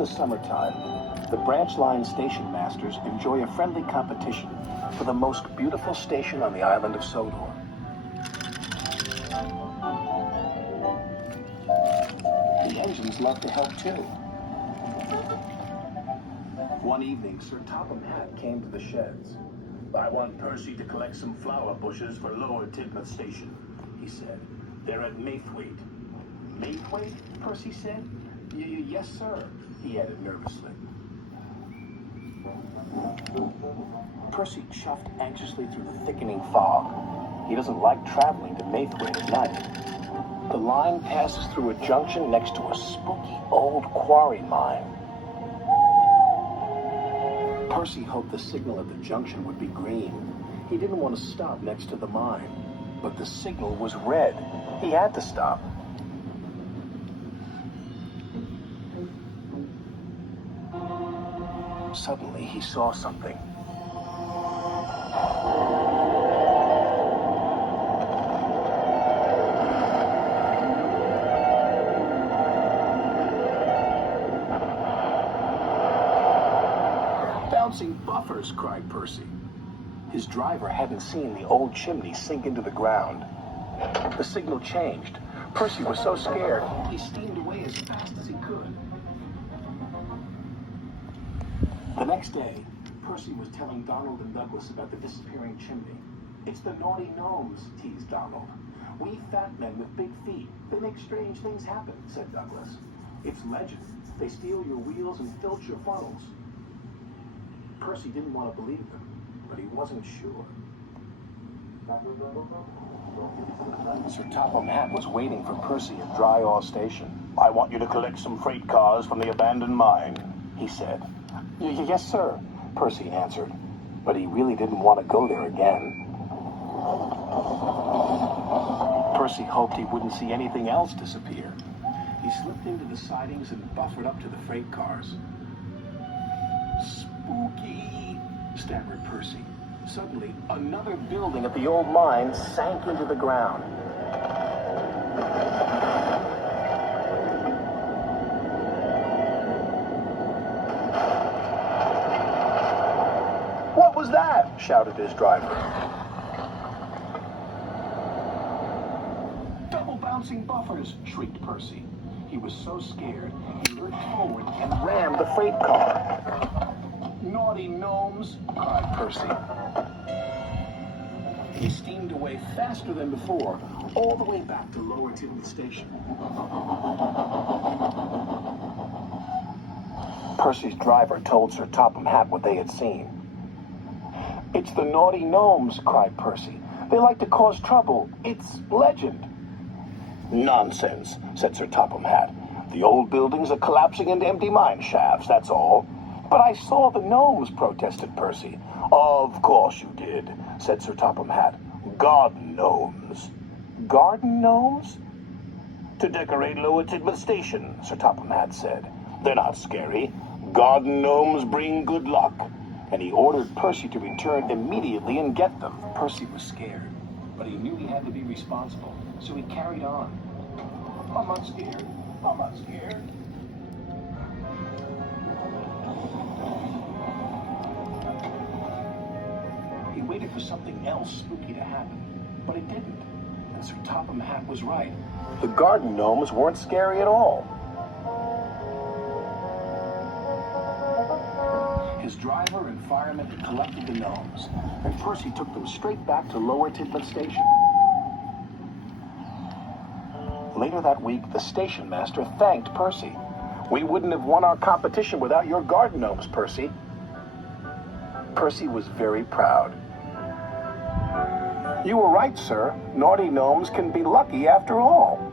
the summertime, the branch line station masters enjoy a friendly competition for the most beautiful station on the island of Sodor. The engines love to help too. One evening, Sir Topham Hatt came to the sheds. I want Percy to collect some flower bushes for Lower Tidmouth Station, he said. They're at Maythwaite. Maythwaite? Percy said. Yes, sir, he added nervously. Percy chuffed anxiously through the thickening fog. He doesn't like traveling to Maythwaite at night. The line passes through a junction next to a spooky old quarry mine. Percy hoped the signal at the junction would be green. He didn't want to stop next to the mine, but the signal was red. He had to stop. Suddenly, he saw something. Bouncing buffers, cried Percy. His driver hadn't seen the old chimney sink into the ground. The signal changed. Percy was so scared, he steamed away as fast as he could. The next day, Percy was telling Donald and Douglas about the disappearing chimney. It's the naughty gnomes, teased Donald. We fat men with big feet. They make strange things happen, said Douglas. It's legend. They steal your wheels and filch your funnels. Percy didn't want to believe them, but he wasn't sure. Sir Topham Hatt was waiting for Percy at Dryall Station. I want you to collect some freight cars from the abandoned mine, he said. Yes, sir, Percy answered, but he really didn't want to go there again. Percy hoped he wouldn't see anything else disappear. He slipped into the sidings and buffered up to the freight cars. Spooky, stammered Percy. Suddenly, another building at the old mine sank into the ground. What was that? Shouted his driver. Double bouncing buffers, shrieked Percy. He was so scared, he lurched forward and rammed the freight car. Naughty gnomes, cried Percy. He steamed away faster than before, all the way back to Lower Tidmouth Station. Percy's driver told Sir Topham Hatt what they had seen. It's the naughty gnomes, cried Percy. They like to cause trouble. It's legend. Nonsense, said Sir Topham Hatt. The old buildings are collapsing into empty mine shafts, that's all. But I saw the gnomes, protested Percy. Of course you did, said Sir Topham Hatt. Garden gnomes. Garden gnomes? To decorate Lower Tidmouth Station, Sir Topham Hatt said. They're not scary. Garden gnomes bring good luck. And he ordered Percy to return immediately and get them. Percy was scared, but he knew he had to be responsible, so he carried on. I'm not scared. I'm not scared. He waited for something else spooky to happen, but it didn't. And Sir Topham Hatt was right. The garden gnomes weren't scary at all. His driver and firemen had collected the gnomes, and Percy took them straight back to Lower Tidmouth Station. Later that week, the station master thanked Percy. We wouldn't have won our competition without your garden gnomes, Percy. Percy was very proud. You were right, sir. Naughty gnomes can be lucky after all.